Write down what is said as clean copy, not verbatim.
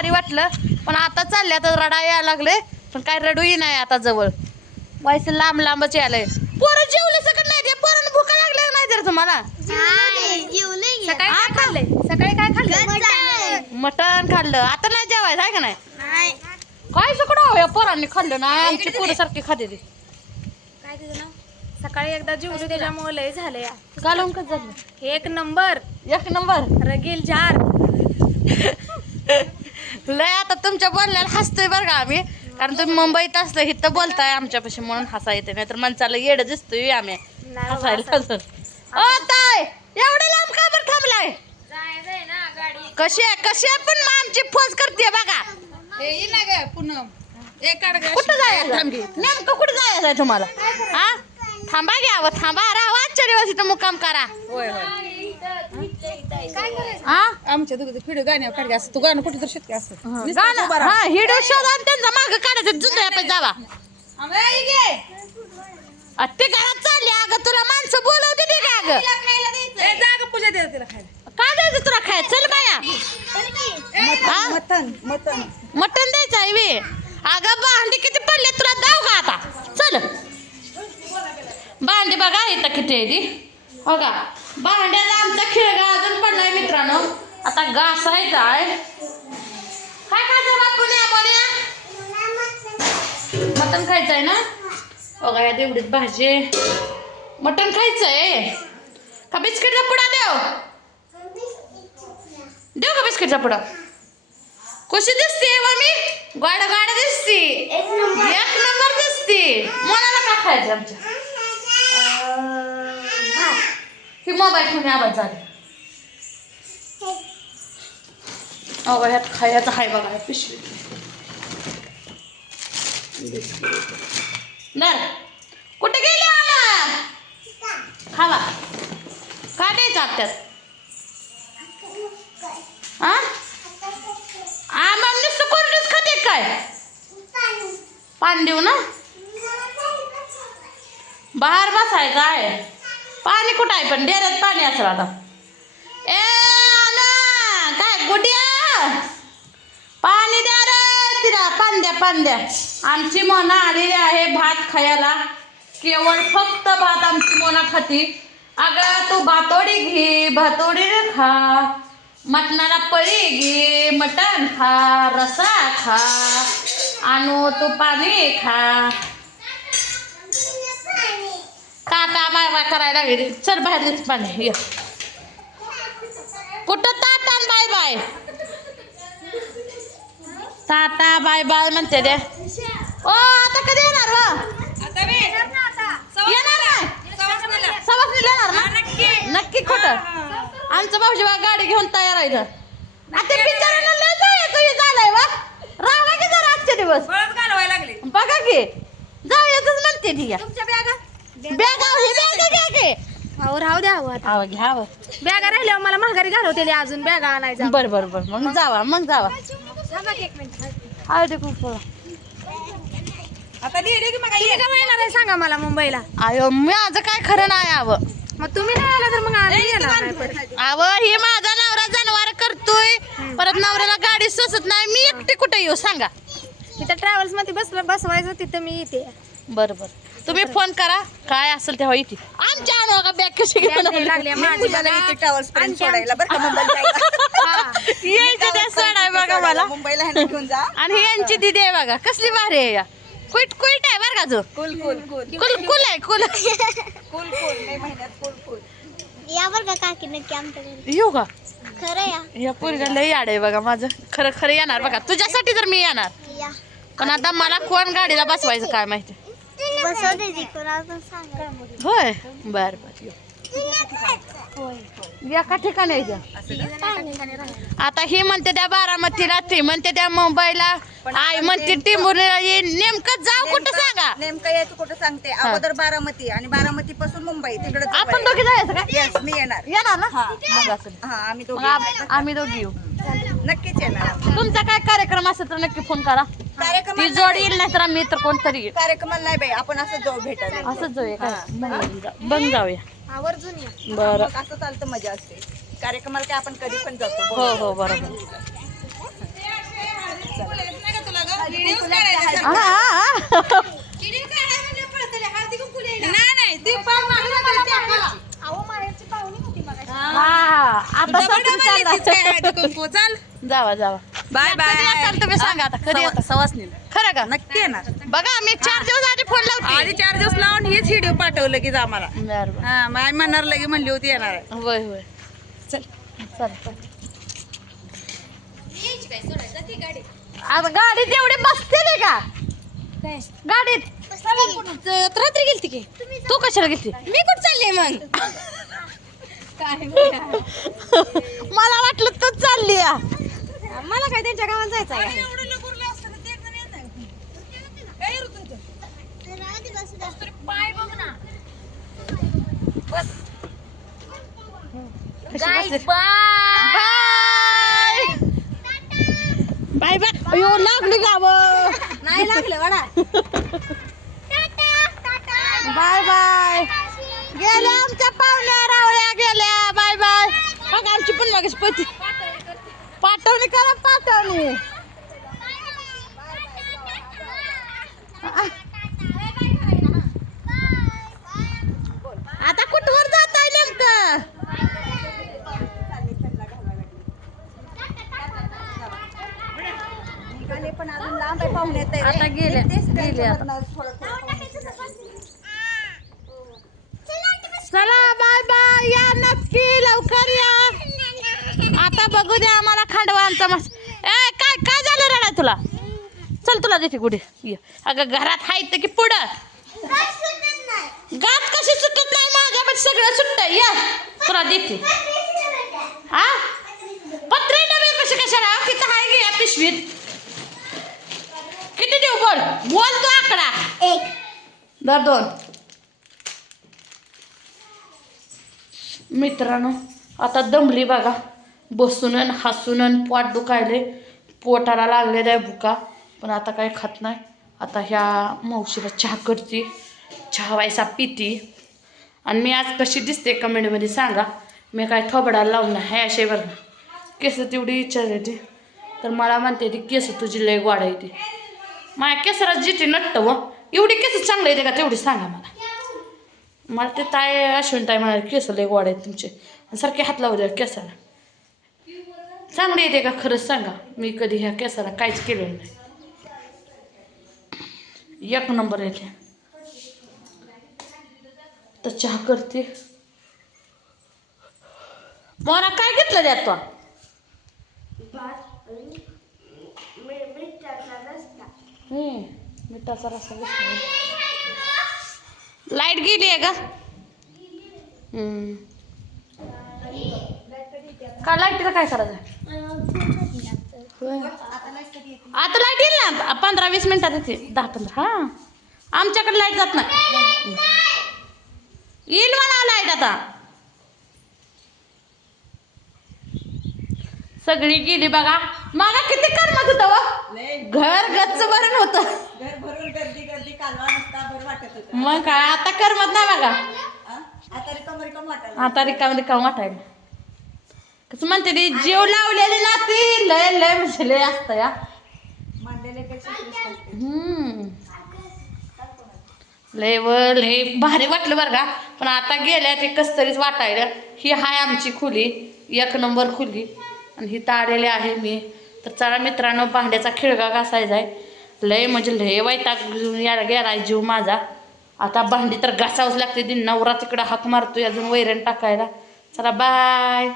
भारी वाटलं. पण आता चालले आता रडा यायला लागले. पण काय रडूही नाही आता जवळ व्हायचं लांब लांबच यायलंय. पोरं जेवले सगळं नाही ते पोरांना भुका लागल्या नाही तर तुम्हाला सकाळी काय खाल्लं मटण खाल्लं आता नाही जेवायचं आहे का नाही काय सगळं या पोरांनी खाल्लं नाही आमची पोरं सारखी खाते ती काय तुझं नाव सकाळी एकदा जेवली त्याच्यामुळे लय झालं या घालून कसं झालं एक नंबर रगील झार लय आता तुमच्या बोलण्याला हसतोय बरं का आम्ही कारण तुम्ही मुंबईत असलं इथं बोलताय आमच्यापाशी म्हणून हसा येते नाहीतर माणसाला येड दिसतोय आम्ही हसायला ओ ताई एवढं लांब का बरं थांबलाय कशी आहे पण आमची फोज करते बघा कुठं जायचं नेमकं कुठं जायचं आहे तुम्हाला हा थांबा घ्यावं थांबा राहा आजच्या दिवस इथं मुक्काम करा आमच्या दोघं फिडो गाण्यावर काढले असं तू गाणं कुठे तर शक्य असतं गाणं हा हिडो शोध आणि त्यांचा मागं काढायचं जुंदया पण जावा ते घरात चालली अगं तुला माणसं बोलवते ते का अगं जागा पूजा द्या तिला खायला काय द्यायचं तुला खाय चल बाया मटन मटन मटण द्यायचं आहे वे अगं भांडी किती पडले तुला दाव का आता चल भांडी बघा इथं किती आहे ती हो का भांड्याचा आमचा खिळगा अजून पडलाय मित्रांनो आता घासायचा आहे काय खायचं बापूने आम्हाला मटण खायचं आहे ना बघा या तेवढीच भाजी मटण खायचं आहे का बिस्किटचा पुडा देऊ का बिस्किटचा पुडा कशी दिसते व मी गाड गाड दिसते एक नंबर दिसते मुलाला का खायचं आमच्या ही मोबाईल ठेवून आवाज झाले अगं ह्यात खायचं आहे बघा पिशवी नर कुठे गेले आला खावा काय द्यायचं आत्यात मग नुसतं कोरडीच खाते काय पाणी देऊ ना बाहेर बसायचं आहे पाणी कुठं आहे पण डेऱ्यात पाणी असेल आता ए आला काय गुड्या पाणी द्या रे तिला पाणी द्या आमची मोना आलेली आहे भात खायला केवळ फक्त भात आमची मोना खाती अगं तू भातोडी घे भातोडीने खा मटणाला पळी घे मटण खा रसा खा आणू तू पाणी खा टाटा बाय बाय करायला लागली चल बाहेर देत पाणी ये कुठं tata bye bye tata bye bye म्हणते दे ओ आता कधी येणार व येणार नाही सवासनीला येणार ना नक्की कुठं आमचं भाऊजी बा गाडी घेऊन तयार आहे आता बिचारांना लय जायचं झालंय वा राहा की जरा आजचे दिवस बघा की जायचंच म्हणते ती राहू द्या घ्यावं बॅगा राहिल्यावर मला माघारी घालवते अजून बॅगा आणायचं बर मग जावा हळदी कुंकू आता येणार आहे सांगा मला मुंबईला आयो माझं काय खरं नाही आवं मग तुम्ही नाही आला तर मग आम्ही येणार नाही परत. ही माझा नवरा जनावर करतोय परत नवऱ्याला गाडी सोसत नाही मी एकटी कुठे येऊ सांगा तिथं ट्रॅव्हल्स मध्ये बसवायचं तिथं मी येते बर तुम्ही फोन करा काय असेल तेव्हा येते आमच्या आणू का बॅग कशी घेऊन लागले माझी सोडायला बरं का यायची त्या सण आहे बघा मला मुंबईला घेऊन जा आणि यांची दिदी आहे बघा कसली भारी आहे या कुईट आहे बरं का जो कुल आहे कुल नाही महिन्यात कुल या बरं का काकी नक्की आमच्याकडे येऊ का खरं या पोरीला लई याड आहे बघा माझं खरं येणार बघा तुझ्यासाठी तर मी येणार या पण आता मला कोण गाडीला बसवायचं काय माहिती होय बर एका ठिकाणी आता ही म्हणते त्या बारामतीला ती म्हणते त्या मुंबईला आई म्हणते टिंबुर्णीला नेमकं जाऊ कुठं सांगा नेमकं यायचं कुठं सांगते अगोदर बारामती आणि बारामती पासून मुंबई तिकडे आपण दोघी जायचं का येस मी येणार ना हा आम्ही दोघी येऊ नक्कीच येणार तुमचा काय कार्यक्रम असेल तर नक्की फोन करा ती जोडी येईल नाही तर आम्ही तर कोणतरी कार्यक्रमाला नाही बाई आपण असं जाऊ भेटायला असंच जाऊया बंद जाऊया आवर्जून या बरं असं चालतं मजा असते कार्यक्रमाला काय आपण कधी पण जातो हो बरोबर नाही का तुला ग व्हिडिओ काढायचा हा नाही ती पण अहो माहेरची पाहुणी होती मग आता सासरी कुंकू चाल जावा जावा बाय कधी बाय असाल तुम्ही सांगा आता कधी येता? सवासनी खरं का नक्की येणार बघा मी 4 दिवस आधी फोन लावते आधी 4 दिवस लावून हेच व्हिडिओ पाठवलं की आम्हाला बरं हा माय म्हणणार लगे म्हणली होती येणार आहे. होय होय चल चल आता गाडीत एवढी बसते का गाडीत रात्री गेलती की तू कशाला घेतली मी कुठं चालले मग काय मला वाटलं तू चालली या. मला काय त्यांच्या गावात जायचं आहे कशी बसली? बाय बाय बाय अयो लागली गावं नाही लागलं वाडा बाय बाय गेल्या आमच्या पाहुण्या रावळ्या गेल्या बाय बाय बघ आमची पण मागेच पती पाठवणी करा पाठवणी आता कुठवर जात आहे नेमकं पण अजून लांब आहे पाहुणे आता गेले आता चला बाय बाय या नक्की लवकर या आता बघू द्या आम्हाला खांडवा आमचा मस्त ए काय काय झालं रडा तुला चल तुला देते कुठे ये अगं घरात हायत की पुढं गात कशी सुटत नाही माझ्यामध्ये सगळं सुटत या तुला देते हा पत्रे डबे कसे कशाला तिथं हाय गे या पिशवीत किती देऊ बोल बोल तो आकडा 1 2 मित्रांनो आता दमली बघा बसून हसून पोट दुखायले पोटाला लागलेला आहे भुका पण आता काही खात नाही आता ह्या मावशीला चहा करते चहा व्हायचा पिती आणि मी आज कशी दिसते कमेंटमध्ये सांगा मी काय थोबडाला लावून नाही ह्या अशा बरं केस तेवढी इच्छा येते तर मला म्हणते ती केस तुझी लय गोड येते माझ्या केसरात जिथे नट्ट व एवढी केस चांगलं येते का तेवढी सांगा मला ते ताय अश्विन ताई म्हणाले केस लय गोड आहेत तुमचे सारखे हात लावू द्या केसाला चांगले येते का खरंच सांगा मी कधी ह्या केसाला काहीच केलेलं नाही 1 नंबर येते तर चहा करते मोना काय घेतलं द्या तो मिठाचा रस्ता घेतला लाईट गेली आहे का का लाईटीला काय करायचं आता लाईट येईल ना 15-20 मिनिटात येते 10-15 हा आमच्याकडे लाईट जात नाही येईल मला लाईट आता सगळी गेली बघा मागा किती करमत होतं घर गच्च भरून होतं घर भरून गर्दी गर्दी कालवा नसता बरं वाटत होतं मग काय आता करमत नाही बघा आता रिकाम वाटायला आता रिकाम वाटायला कसं म्हणते ती जीव लावलेली ना ती लय लय म्हणजे लय असतं या मांडलेले लय भारी वाटलं बरं का पण आता गेल्या ते कस तरीच वाटायला ही हाय आमची खोली 1 नंबर खोली आणि ही ताडलेली आहे मी तर चला मित्रांनो भांड्याचा खिळगा घासायचा आहे लय म्हणजे लय वैताग यायला गेला जीव माझा आता भांडी तर घासावंच लागते ती नवरा तिकडं हाक मारतोय अजून वैरण टाकायला चला बाय